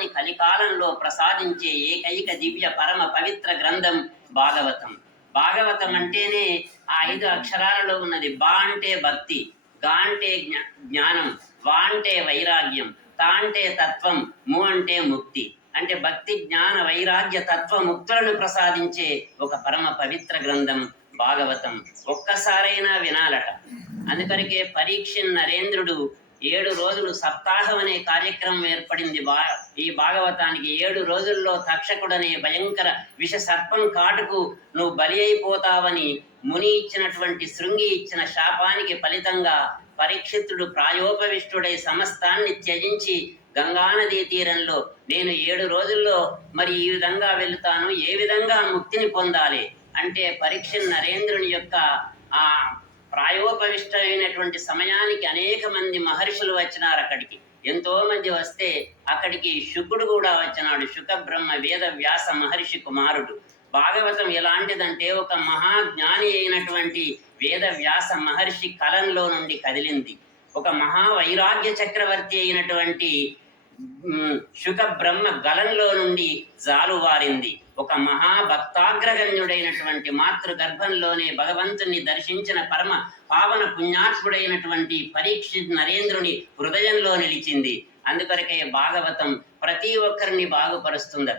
జ్ఞానాన్ని కలికాలంలో ప్రసాదించే ఏకైక దివ్య పరమ పవిత్ర గ్రంథం భాగవతం. భాగవతం అంటేనే ఆ ఐదు అక్షరాలలో ఉన్నది బా అంటే భక్తి గా అంటే జ్ఞానం వా అంటే వైరాగ్యం తా అంటే తత్వం ము అంటే ముక్తి. అంటే భక్తి జ్ఞాన వైరాగ్య తత్వ ముక్తులను ప్రసాదించే ఒక పరమ పవిత్ర గ్రంథం భాగవతం. ఒక్కసారైనా వినాలట. అందుకరికే పరీక్ష నరేంద్రుడు ఏడు రోజులు సప్తాహం అనే కార్యక్రమం ఏర్పడింది. బా ఈ భాగవతానికి ఏడు రోజుల్లో తక్షకుడనే భయంకర విష సర్పం కాటుకు నువ్వు బలి అయిపోతావని ముని ఇచ్చినటువంటి శృంగి ఇచ్చిన శాపానికి ఫలితంగా పరీక్షితుడు ప్రాయోపవిష్టుడై సమస్తాన్ని త్యజించి గంగానదీ తీరంలో నేను ఏడు రోజుల్లో మరి ఈ విధంగా వెళుతాను ఏ విధంగా ముక్తిని పొందాలి అంటే పరీక్ష నరేంద్రుని యొక్క ఆ ప్రాయోపవిష్టమైనటువంటి సమయానికి అనేక మంది మహర్షులు వచ్చినారు అక్కడికి. ఎంతో మంది వస్తే అక్కడికి శుకుడు కూడా వచ్చినాడు. శుక బ్రహ్మ వేద వ్యాస మహర్షి కుమారుడు. భాగవతం ఎలాంటిదంటే ఒక మహాజ్ఞాని అయినటువంటి వేద వ్యాస మహర్షి కలంలో నుండి కదిలింది. ఒక మహా వైరాగ్య చక్రవర్తి అయినటువంటి మ్, శుక బ్రహ్మ గలంలో నుండి జాలువారింది. ఒక మహాభక్తాగ్రగణ్యుడైనటువంటి మాతృ గర్భంలోనే భగవంతుని దర్శించిన పరమ పావన పుణ్యాత్ముడైనటువంటి పరీక్షిత్ నరేంద్రుని హృదయంలో నిలిచింది. అందుకొరకే భాగవతం ప్రతి ఒక్కరిని బాగుపరుస్తుందట.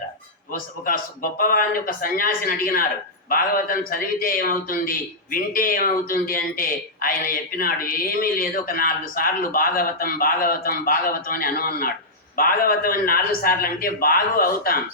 ఒక- గొప్పవాడిని ఒక సన్యాసిని అడిగినారు. భాగవతం చదివితే ఏమవుతుంది? వింటే ఏమవుతుంది అంటే ఆయన చెప్పినాడు ఏమీ లేదు ఒక నాలుగు సార్లు భాగవతం భాగవతం భాగవతం అని అను అన్నాడు. భాగవతం నాలుగు సార్లు అంటే బాగు అవుతాం.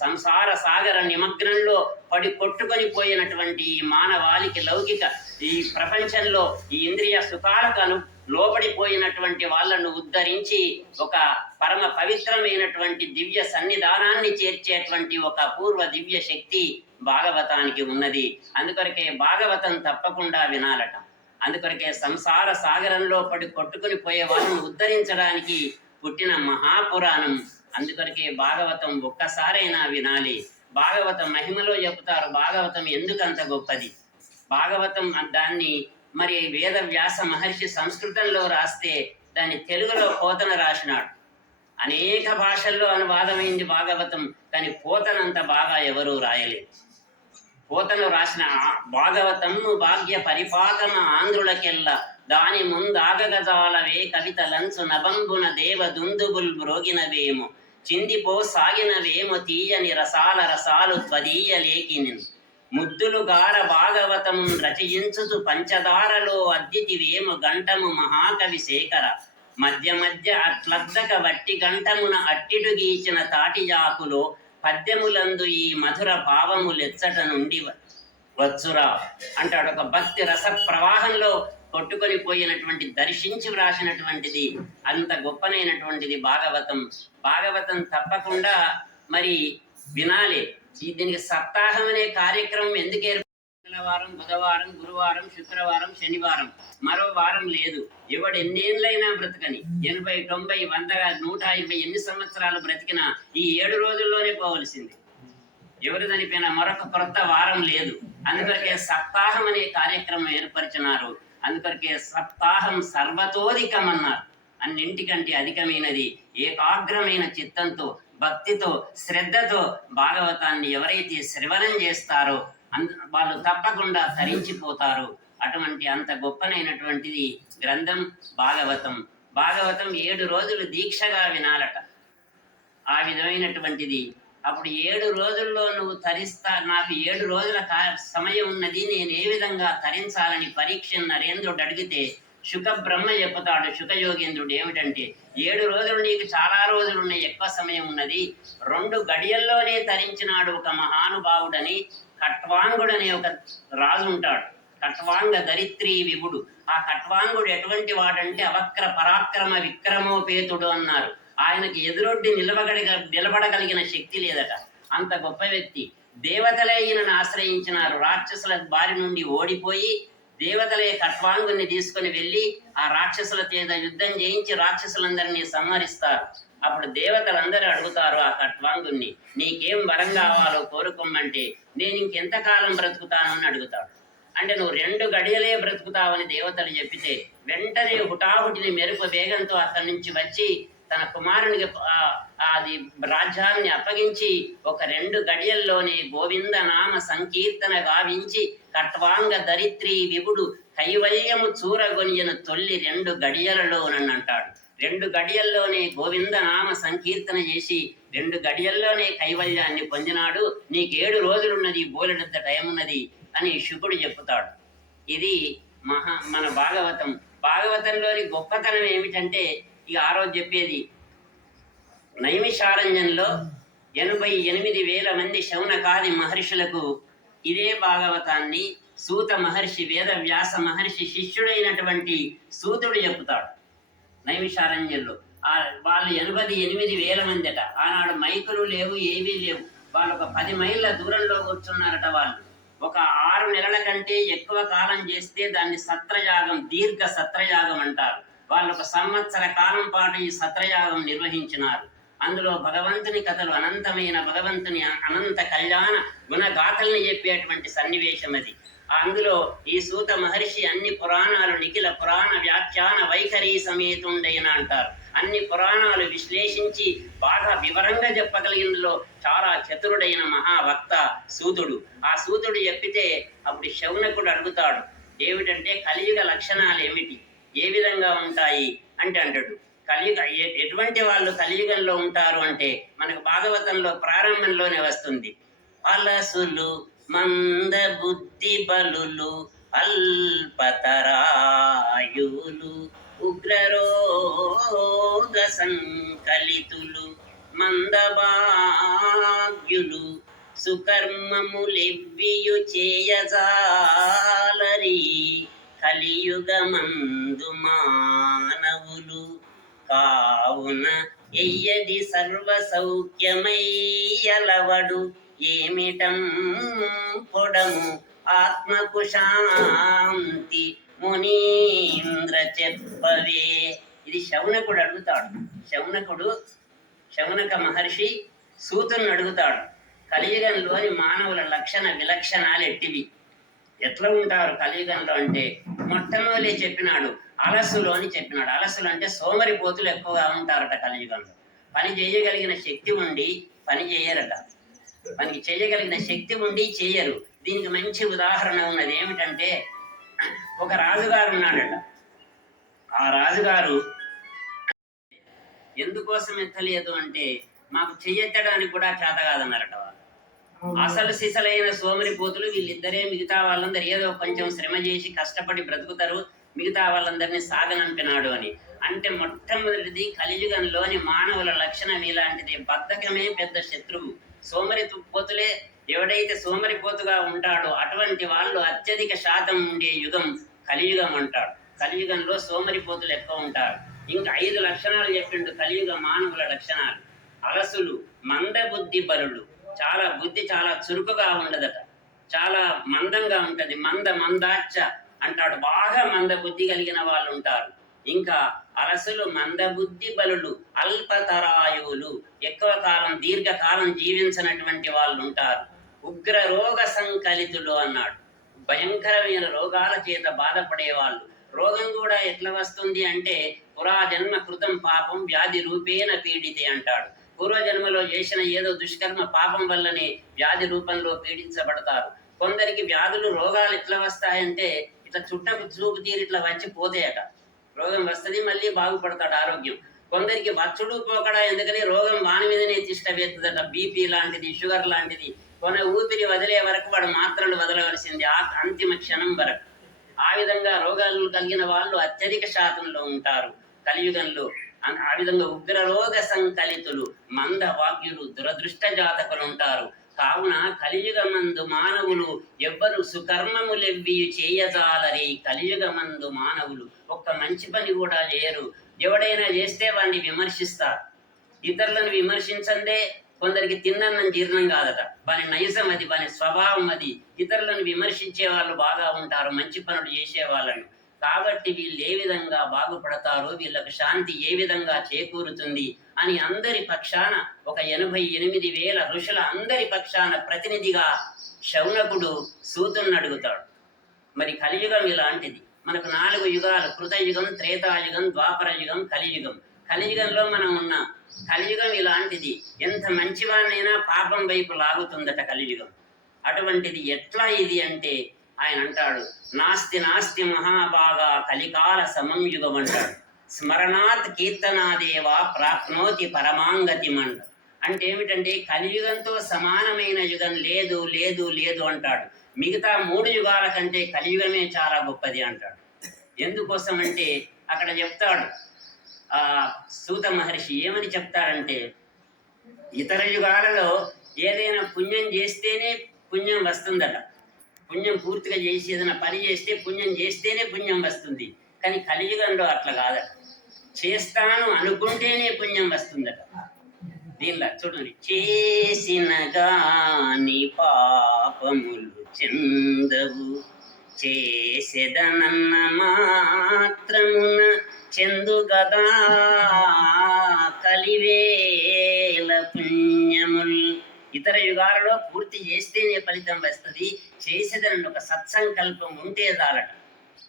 సంసార సాగర నిమగ్నంలో పడి కొట్టుకొని పోయినటువంటి ఈ మానవాళికి లౌకిక ఈ ప్రపంచంలో ఈ ఇంద్రియ సుఖాలకు అను లోబడిపోయినటువంటి వాళ్ళను ఉద్ధరించి ఒక పరమ పవిత్రమైనటువంటి దివ్య సన్నిధానాన్ని చేర్చేటువంటి ఒక పూర్వ దివ్య శక్తి భాగవతానికి ఉన్నది. అందుకొరకే భాగవతం తప్పకుండా వినాలట. అందుకొరకే సంసార సాగరంలో పడి కొట్టుకుని పోయే వాళ్ళను ఉద్ధరించడానికి పుట్టిన మహాపురాణం అందుకొరకే భాగవతం ఒక్కసారైనా వినాలి. భాగవత మహిమలో చెబుతారు. భాగవతం ఎందుకు అంత గొప్పది? భాగవతం దాన్ని మరి వేద వ్యాస మహర్షి సంస్కృతంలో రాస్తే దాన్ని తెలుగులో పోతన రాసినాడు. అనేక భాషల్లో అనువాదమైంది భాగవతం కానీ పోతనంత బాగా ఎవరూ రాయలేదు. పోతను రాసిన ఆ భాగవతము భాగ్య పరిపాలన ఆంధ్రులకెల్ల దాని ముందాగగజాలవే కవితలంచు నబంబున దేవ దుందుబుల్ మ్రోగినవేమో. చిందిపో సాగినవేమో తీయని రసాల రసాలు త్వదీయ లేఖిని ముద్దులు గార భాగవతం రచయించుతు పంచదారలో అద్దితివేము గంటము మహాకవి శేఖర. మధ్య మధ్య అట్లద్దక వట్టి గంటమున అట్టిడు గీచిన తాటియాకులో పద్యములందు ఈ మధుర భావములెచ్చట నుండి వచ్చురా. అంటాడు ఒక భక్తి రస ప్రవాహంలో కొట్టుకొని పోయినటువంటి దర్శించి వ్రాసినటువంటిది అంత గొప్పనైనటువంటిది భాగవతం. భాగవతం తప్పకుండా మరి వినాలి. దీనికి సప్తాహం అనే కార్యక్రమం ఎందుకు ఏర్పడింది మంగళవారం బుధవారం గురువారం శుక్రవారం శనివారం. మరో వారం లేదు. ఎవడు ఎన్నేళ్ళైనా బ్రతకని ఎనభై తొంభై వంద నూట ఇరవై ఎన్ని సంవత్సరాలు బ్రతికినా ఈ ఏడు రోజుల్లోనే పోవలసింది. ఎవరు చనిపోయినా మరొక కొత్త వారం లేదు. అందుకొరకే సప్తాహం అనే కార్యక్రమం ఏర్పరిచినారు. అందుకొరకే సప్తాహం సర్వతోధికం అన్నారు అన్నింటికంటే అధికమైనది ఏకాగ్రమైన చిత్తంతో భక్తితో శ్రద్ధతో భాగవతాన్ని ఎవరైతే శ్రవణం చేస్తారో వాళ్ళు తప్పకుండా తరించిపోతారు. అటువంటి అంత గొప్పనైనటువంటిది గ్రంథం భాగవతం. భాగవతం ఏడు రోజులు దీక్షగా వినాలట. ఆ విధమైనటువంటిది అప్పుడు ఏడు రోజుల్లో నువ్వు తరిస్తా నాకు ఏడు రోజుల సమయం ఉన్నది నేను ఏ విధంగా తరించాలని పరీక్ష నరేంద్రుడు అడిగితే శుక బ్రహ్మ చెప్పుతాడు శుక యోగేంద్రుడు ఏమిటంటే ఏడు రోజులు నీకు చాలా రోజులు ఉన్నాయి ఎక్కువ సమయం ఉన్నది రెండు గడియల్లోనే తరించినాడు ఒక మహానుభావుడని కట్వాంగుడనే ఒక రాజు ఉంటాడు కట్వాంగ దరిత్రి విభుడు. ఆ కట్వాంగుడు ఎటువంటి వాడంటే అవక్ర పరాక్రమ విక్రమోపేతుడు అన్నారు. ఆయనకి ఎదురొడ్డి నిలబడగ నిలబడగలిగిన శక్తి లేదట. అంత గొప్ప వ్యక్తి. దేవతలే ఈయనను ఆశ్రయించినారు. రాక్షసుల బారి నుండి ఓడిపోయి దేవతలే కట్వాంగుని తీసుకొని వెళ్ళి ఆ రాక్షసుల చేత యుద్ధం చేయించి రాక్షసులందరినీ సంహరిస్తారు. అప్పుడు దేవతలందరూ అడుగుతారు ఆ కట్వాంగుణ్ణి నీకేం వరం కావాలో కోరుకోమంటే నేను ఇంకెంతకాలం బ్రతుకుతాను అని అడుగుతాడు. అంటే నువ్వు రెండు గడియలే బ్రతుకుతావని దేవతలు చెప్పితే వెంటనే హుటాహుటిని మెరుపు వేగంతో అక్కడి నుంచి వచ్చి తన కుమారునికి అది రాజ్యాన్ని అప్పగించి ఒక రెండు గడియల్లోనే గోవింద నామ సంకీర్తన గావించి కట్వాంగ దరిత్రి విభుడు కైవల్యము చూరగొనియను తొల్లి రెండు గడియలలోనని అంటాడు రెండు గడియల్లోనే గోవింద నామ సంకీర్తన చేసి రెండు గడియల్లోనే కైవల్యాన్ని పొందినాడు. నీకేడు రోజులున్నది బోలెడంత టైం ఉన్నది అని శుకుడు చెప్పుతాడు. ఇది మహా మన భాగవతం. భాగవతంలోని గొప్పతనం ఏమిటంటే ఇక ఆ చెప్పేది. నైమిషారణ్యంలో ఎనభై ఎనిమిది వేల మంది శౌనకాది మహర్షులకు ఇదే భాగవతాన్ని సూత మహర్షి వేద వ్యాస మహర్షి శిష్యుడైనటువంటి సూతుడు చెప్తాడు నైమిషారణ్యంలో. వాళ్ళు ఎనభై ఎనిమిది వేల మంది అట ఆనాడు మైకులు లేవు ఏవీ లేవు. వాళ్ళు ఒక పది మైళ్ళ దూరంలో కూర్చున్నారట వాళ్ళు. ఒక ఆరు నెలల కంటే ఎక్కువ కాలం చేస్తే దాన్ని సత్రయాగం దీర్ఘ సత్రయాగం అంటారు. వాళ్ళు ఒక సంవత్సర కాలం పాటు ఈ సత్రయాగం నిర్వహించినారు. అందులో భగవంతుని కథలు అనంతమైన భగవంతుని అనంత కళ్యాణ గుణగాథల్ని చెప్పేటువంటి సన్నివేశం అది. అందులో ఈ సూత మహర్షి అన్ని పురాణాలు నిఖిల పురాణ వ్యాఖ్యాన వైఖరి సమేతుండైన అంటారు. అన్ని పురాణాలు విశ్లేషించి బాగా వివరంగా చెప్పగలిగినలో చాలా చతురుడైన మహావక్త సూతుడు. ఆ సూతుడు చెప్పితే అప్పుడు శౌనకుడు అడుగుతాడు ఏమిటంటే కలియుగ లక్షణాలు ఏమిటి ఏ విధంగా ఉంటాయి అంటే అంటాడు కలియుగ ఎటువంటి వాళ్ళు కలియుగంలో ఉంటారు అంటే మనకు భాగవతంలో ప్రారంభంలోనే వస్తుంది. అలసులు మంద బుద్ధి బలులు అల్పతరాయులు ఉగ్రరోగ సంకలితులు మందభాగ్యులు సుకర్మములివ్వియు చేయజాలరి. కలియుగమందు మానవులు కావున ఎయ్యది సర్వ సౌఖ్యమయ్యలవడు ఏమిటం పొడము? ఆత్మకు శాంతి మునీంద్ర చెప్పవే. ఇది శౌనకుడు అడుగుతాడు. శౌనకుడు శౌనక మహర్షి సూతుని అడుగుతాడు. కలియుగంలోని మానవుల లక్షణ విలక్షణాలు ఎట్టివి? ఎట్లా ఉంటారు కలియుగంలో అంటే మొట్టమొదటి చెప్పినాడు అలసులు అని చెప్పినాడు. అలసులు అంటే సోమరి పోతులు ఎక్కువగా ఉంటారట కలియుగంలో. పని చేయగలిగిన శక్తి ఉండి పని చేయరట. మనకి చేయగలిగిన శక్తి ఉండి చేయరు. దీనికి మంచి ఉదాహరణ ఉన్నది ఏమిటంటే ఒక రాజుగారు ఉన్నాడట. ఆ రాజుగారు ఎందుకోసం ఎత్తలేదు అంటే మాకు చెయ్యెత్తడానికి కూడా చేత కాదన్నారట వాళ్ళు. అసలు సిసలైన సోమరిపోతులు వీళ్ళిద్దరే మిగతా వాళ్ళందరూ ఏదో కొంచెం శ్రమ చేసి కష్టపడి బ్రతుకుతారు మిగతా వాళ్ళందరినీ సాగనంపినాడు అని. అంటే మొట్టమొదటిది కలియుగంలోని మానవుల లక్షణం ఇలాంటిది. బద్ధకమే పెద్ద శత్రువు. సోమరి పోతులే ఎవడైతే సోమరిపోతుగా ఉంటాడో అటువంటి వాళ్ళు అత్యధిక శాతం ఉండే యుగం కలియుగం అంటాడు. కలియుగంలో సోమరిపోతులు ఎక్కువ ఉంటారు. ఇంకా ఐదు లక్షణాలు చెప్పిండు కలియుగ మానవుల లక్షణాలు. అలసులు మందబుద్ధి బలులు చాలా బుద్ధి చాలా చురుకుగా ఉండదట. చాలా మందంగా ఉంటది. మంద మందాచ్చ అంటాడు. బాగా మంద బుద్ధి కలిగిన వాళ్ళు ఉంటారు ఇంకా అలసులు మందబుద్ధి బలులు అల్పతరాయువులు ఎక్కువ కాలం దీర్ఘకాలం జీవించినటువంటి వాళ్ళు ఉంటారు ఉగ్ర రోగ సంకలితులు అన్నాడు. భయంకరమైన రోగాల చేత బాధపడే వాళ్ళు రోగం కూడా ఎట్లా వస్తుంది అంటే పురాజన్మ కృతం పాపం వ్యాధి రూపేణ పీడితే అంటాడు. పూర్వజన్మలో చేసిన ఏదో దుష్కర్మ పాపం వల్లనే వ్యాధి రూపంలో పీడించబడతారు. కొందరికి వ్యాధులు రోగాలు ఎట్లా వస్తాయంటే ఇట్లా చుట్ట చూపు తీరి ఇట్లా వచ్చి పోతాయట. రోగం వస్తుంది మళ్ళీ బాగుపడతాడు ఆరోగ్యం. కొందరికి వచ్చుడు పోకడా ఎందుకని రోగం వాని మీదనే తిష్టవేస్తుందట బీపీ లాంటిది షుగర్ లాంటిది. కొన ఊపిరి వదిలే వరకు వాడు మాత్రలు వదలవలసింది ఆ అంతిమ క్షణం వరకు. ఆ విధంగా రోగాలు కలిగిన వాళ్ళు అత్యధిక శాతంలో ఉంటారు. కలియుగంలో ఆ విధంగా ఉగ్ర రోగ సంకలితులు మంద వాక్యులు దురదృష్ట జాతకులు ఉంటారు కావున కలియుగమందు మానవులు ఎవ్వరు సుకర్మములెవ్వి చేయజాలరి కలియుగమందు మానవులు. ఒక్క మంచి పని కూడా చేయరు ఎవడైనా చేస్తే వాడిని విమర్శిస్తారు. ఇతరులను విమర్శించందే కొందరికి తిన్నన్నం జీర్ణం కాదట. వాని నైజం అది వాని స్వభావం అది ఇతరులను విమర్శించే వాళ్ళు బాగా ఉంటారు మంచి పనులు చేసే వాళ్ళను కాబట్టి వీళ్ళు ఏ విధంగా బాగుపడతారో వీళ్ళకు శాంతి ఏ విధంగా చేకూరుతుంది అని అందరి పక్షాన ఒక ఎనభై ఎనిమిది వేల ఋషుల అందరి పక్షాన ప్రతినిధిగా శౌనకుడు సూతుని అడుగుతాడు. మరి కలియుగం ఇలాంటిది. మనకు నాలుగు యుగాలు కృతయుగం త్రేతాయుగం ద్వాపర యుగం కలియుగం. కలియుగంలో మనం ఉన్నాం కలియుగం ఇలాంటిది. ఎంత మంచివానైనా పాపం వైపు లాగుతుందట కలియుగం. అటువంటిది ఎట్లా ఇది అంటే ఆయన అంటాడు నాస్తి నాస్తి మహాభాగా కలికాల సమం యుగం అంటాడు స్మరణాత్ కీర్తనాదేవా ప్రాప్నోతి పరమాంగతి మంట అంటే ఏమిటంటే కలియుగంతో సమానమైన యుగం లేదు లేదు లేదు అంటాడు. మిగతా మూడు యుగాల కంటే కలియుగమే చాలా గొప్పది అంటాడు. ఎందుకోసం అంటే అక్కడ చెప్తాడు ఆ సూత మహర్షి ఏమని చెప్తాడంటే ఇతర యుగాలలో ఏదైనా పుణ్యం చేస్తేనే పుణ్యం వస్తుందట. పుణ్యం పూర్తిగా చేసి ఏదైనా పని చేస్తే పుణ్యం చేస్తేనే పుణ్యం వస్తుంది. కానీ కలియుగంలో అట్లా కాదట చేస్తాను అనుకుంటేనే పుణ్యం వస్తుందట. దీనిలా చూడండి. చేసిన గాని పాపములు చెందవు. చేసేదనన్న మాత్రమున చెందు కదా కలివేల పుణ్యం ఇతర యుగాలలో పూర్తి చేస్తేనే ఫలితం వస్తుంది. చేసేదని ఒక సత్సంకల్పం ఉంటే చాలట.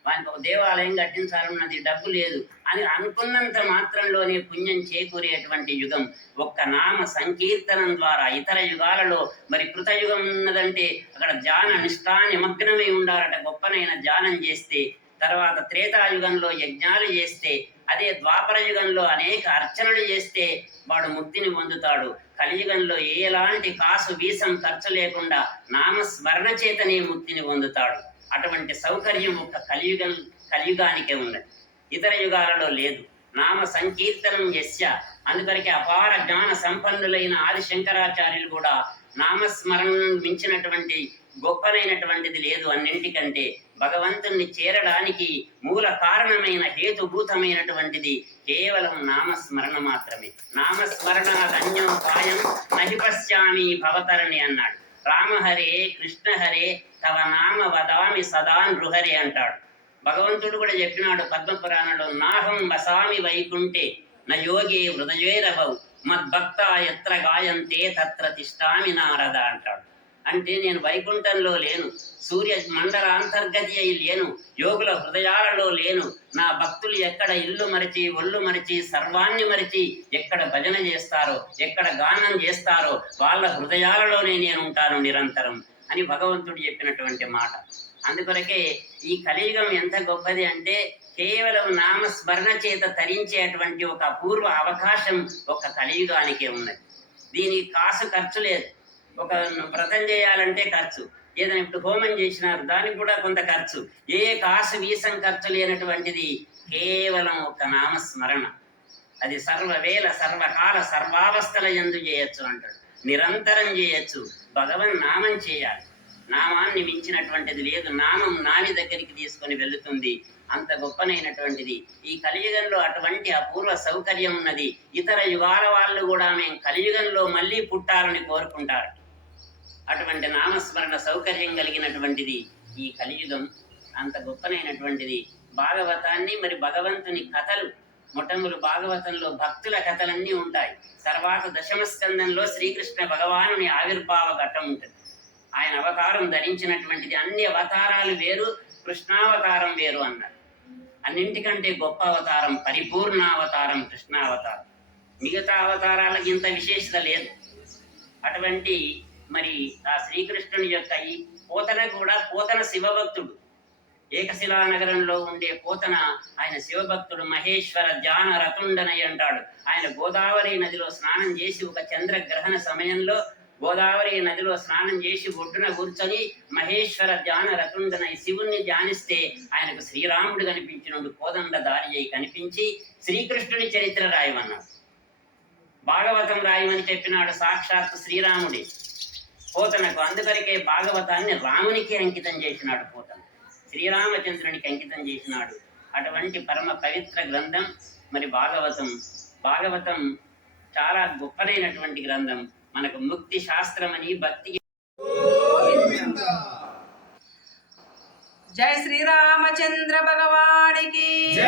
వానికి ఒక దేవాలయం కట్టించాలన్నది డబ్బు లేదు. అని అనుకున్నంత మాత్రంలోనే పుణ్యం చేకూరేటువంటి యుగం. ఒక్క నామ సంకీర్తనం ద్వారా ఇతర యుగాలలో మరి కృతయుగం ఉన్నదంటే అక్కడ ధ్యాన నిష్ఠా నిమగ్నమై ఉండాలట. గొప్పనైన ధ్యానం చేస్తే తర్వాత త్రేతాయుగంలో యజ్ఞాలు చేస్తే అదే ద్వాపర యుగంలో అనేక అర్చనలు చేస్తే వాడు ముక్తిని పొందుతాడు. కలియుగంలో ఎలాంటి కాసు వీసం ఖర్చు లేకుండా నామస్మరణ చేతనే ముక్తిని పొందుతాడు. అటువంటి సౌకర్యం ఒక కలియుగం కలియుగానికే ఉన్నది. ఇతర యుగాలలో లేదు. నామ సంకీర్తనం యస్య. అందుకొరకే అపార జ్ఞాన సంపన్నులైన ఆది శంకరాచార్యులు కూడా నామస్మరణను మించినటువంటి గొప్పనైనటువంటిది లేదు అన్నింటికంటే. భగవంతుణ్ణి చేరడానికి మూల కారణమైన హేతుభూతమైనటువంటిది కేవలం నామస్మరణ మాత్రమే. నామస్మరణ ధన్యోపాయం నహి పశ్యామి భవతరణి అన్నాడు. రామహరే కృష్ణహరే తవ నామ వదామి సదా నృహరే అంటాడు. భగవంతుడు కూడా చెప్పినాడు పద్మపురాణంలో నాహం వసామి వైకుంఠే న యోగి హృదయేరభవు మద్భక్త ఎత్ర గాయంతే తత్ర తిష్టామి నారద అంటాడు. అంటే నేను వైకుంఠంలో లేను. సూర్య మండల అంతర్గతి అయి లేను. యోగుల హృదయాలలో లేను. నా భక్తులు ఎక్కడ ఇల్లు మరిచి ఒళ్ళు మరిచి సర్వాన్ని మరిచి ఎక్కడ భజన చేస్తారో ఎక్కడ గానం చేస్తారో వాళ్ళ హృదయాలలోనే నేను ఉంటాను నిరంతరం అని భగవంతుడు చెప్పినటువంటి మాట. అందుకొరకే ఈ కలియుగం ఎంత గొప్పది అంటే కేవలం నామస్మరణ చేత తరించేటువంటి ఒక అపూర్వ అవకాశం ఒక కలియుగానికే ఉన్నది. దీనికి కాసు ఖర్చు లేదు. ఒక వ్రతం చేయాలంటే ఖర్చు. ఏదైనా ఇప్పుడు హోమం చేసినారు దానికి కూడా కొంత ఖర్చు. ఏ కాసు వీసం ఖర్చు లేనటువంటిది కేవలం ఒక నామస్మరణ. అది సర్వవేళ సర్వకాల సర్వావస్థల ఎందు చేయొచ్చు అంటాడు. నిరంతరం చేయొచ్చు. భగవన్ నామం చేయాలి. నామాన్ని మించినటువంటిది లేదు. నామం నాని దగ్గరికి తీసుకొని వెళుతుంది. అంత గొప్పనైనటువంటిది. ఈ కలియుగంలో అటువంటి అపూర్వ సౌకర్యం ఉన్నది. ఇతర యుగాల వాళ్ళు కూడా మేము కలియుగంలో మళ్ళీ పుట్టాలని కోరుకుంటారు. అటువంటి నామస్మరణ సౌకర్యం కలిగినటువంటిది ఈ కలియుగం అంత గొప్పనైనటువంటిది. భాగవతాన్ని మరి భగవంతుని కథలు మొట్టములు భాగవతంలో భక్తుల కథలన్నీ ఉంటాయి. తర్వాత దశమ స్కందంలో శ్రీకృష్ణ భగవానుని ఆవిర్భావ ఘట్టం ఉంటుంది. ఆయన అవతారం ధరించినటువంటిది అన్ని అవతారాలు వేరు కృష్ణావతారం వేరు అన్నారు. అన్నింటికంటే గొప్ప అవతారం పరిపూర్ణావతారం కృష్ణావతారం. మిగతా అవతారాలకు ఇంత విశేషత లేదు. అటువంటి మరి ఆ శ్రీకృష్ణుని యొక్క ఈ పోతన కూడా పోతన శివభక్తుడు. ఏకశిలా నగరంలో ఉండే పోతన ఆయన శివభక్తుడు మహేశ్వర ధ్యాన రతుండనై అంటాడు. ఆయన గోదావరి నదిలో స్నానం చేసి ఒక చంద్రగ్రహణ సమయంలో గోదావరి నదిలో స్నానం చేసి ఒడ్డున కూర్చొని మహేశ్వర ధ్యాన రతుండనై శివుణ్ణి ధ్యానిస్తే ఆయనకు శ్రీరాముడు కనిపించినప్పుడు కోదండ దారి అయి కనిపించి శ్రీకృష్ణుని చరిత్ర రాయమన్నాడు. భాగవతం రాయమని చెప్పినాడు సాక్షాత్ శ్రీరాముడి. పోతనకు అందుకొరకే భాగవతాన్ని రామునికి అంకితం చేసినాడు పోతన. శ్రీరామచంద్రునికి అంకితం చేసినాడు. అటువంటి పరమ పవిత్ర గ్రంథం మరి భాగవతం. భాగవతం చాలా గొప్పదైనటువంటి గ్రంథం. మనకు ముక్తి శాస్త్రం అని భక్తి జై శ్రీరామచంద్ర భగవానికి. జై.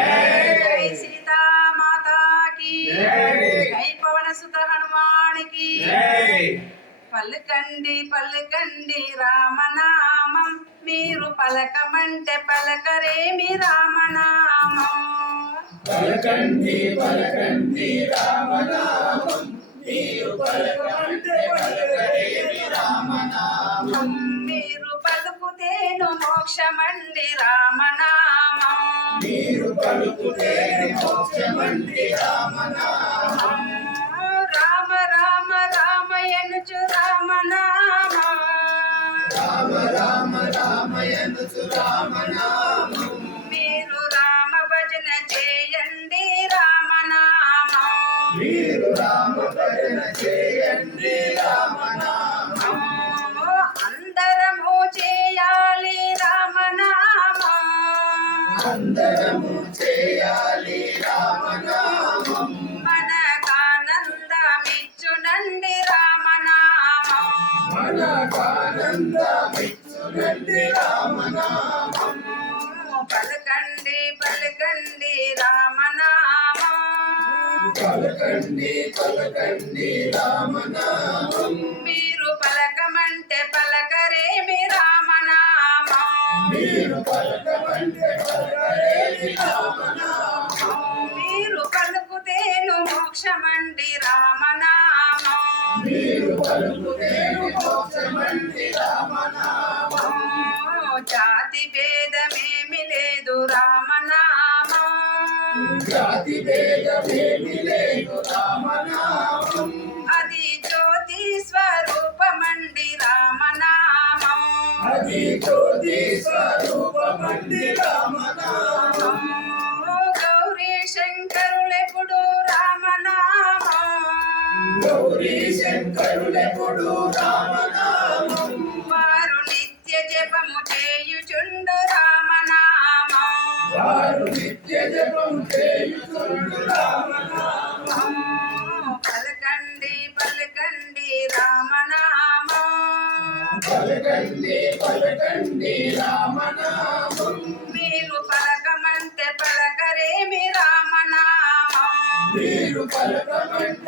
జై సీతామాతాకి. జై. జై పవన సుత హనుమానికి. జై. పలుకండి పలుకండి రామనామం. మీరు పలకమంటే పలకరేమి రామనామం? పలకండి పలకండి రామనామం. మీరు పలకమంటే పలకలేని రామనామం. మీరు పలుకుతేను మోక్షమండి రామనామం. మీరు పలుకుతే మోక్షమండి రామనామం. రామ రామ రామయనుచు రామనామం రామ రామ రామ రామయనుచు రామ రామనామం మీరు రామ భజన చేయండి రామ రామనామం మీరు రామ భజన చేయండి రామ రామనామం అందరము చేయాలి రామనామం అందరము చేయాలి పలకండి పలకండి రామనామం. పలకండి పలకండి రామనామం. మీరు పలకమంటే పలకరేమి రామనామం. మీరు పలకమంటే రామనామం. మీరు పలుకుతేను మోక్షమండి రామనామం. మీరు పలుకుతే మోక్షమండి రామనామం. జాతి భేదమేమి లేదు రామనామం. జాతి భేదమేమి లేదు రామనామం. అది జ్యోతి స్వరూపమండి రామనామం. అది జ్యోతి స్వరూపమండి రామనామం. గౌరీ శంకరులెప్పుడు రామనామం. గౌరీ శంకరులెప్పుడు రామనామం పలకండి పలకండి రామనామం. పలకండి పలకండి రామనామం మీరు పలకమంటే పలకరేమి రామనామం. మీరు పలకమంటే